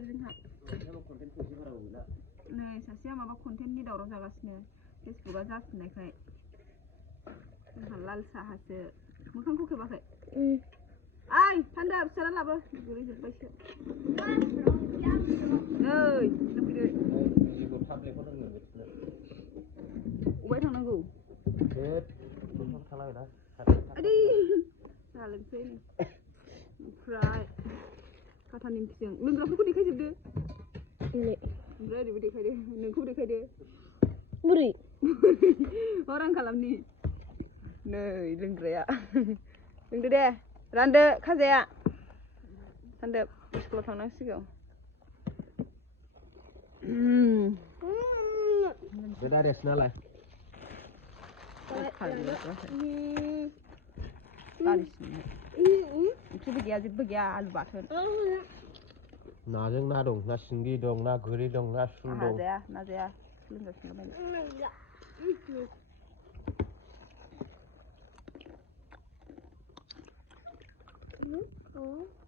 जोंहा नै सासेया माबा कन्टेन्टनि दावराव जागासिनो फेसबुकआ जाफिननायखाय जोंहा लाल साहासो मोखांखौ खेबाखै आइ थान्दा फिसाला लाबो गुरैजोब्बायसो नै लोंफैदो अबाय थांनांगौ आदै जालोंसै ओमफ्राय खाथा निमखिजों लोंग्राफोरखौ देखायजोबदो ओमफ्राय ओरैबो देखायदो नोंखौबो देखायदो बोरै रां खालामनि नै लोंग्राया लोंदो दे रानदो खाजाया सानदो स्कुलाव थांनांसिगौ beda resna lah ओंख्रिबो गैया जेबो गैया आलु बाथोन नाजों ना दं ना सिंगि दं ना गोरि दं ना सुल दं ना जाया लोंगासिनो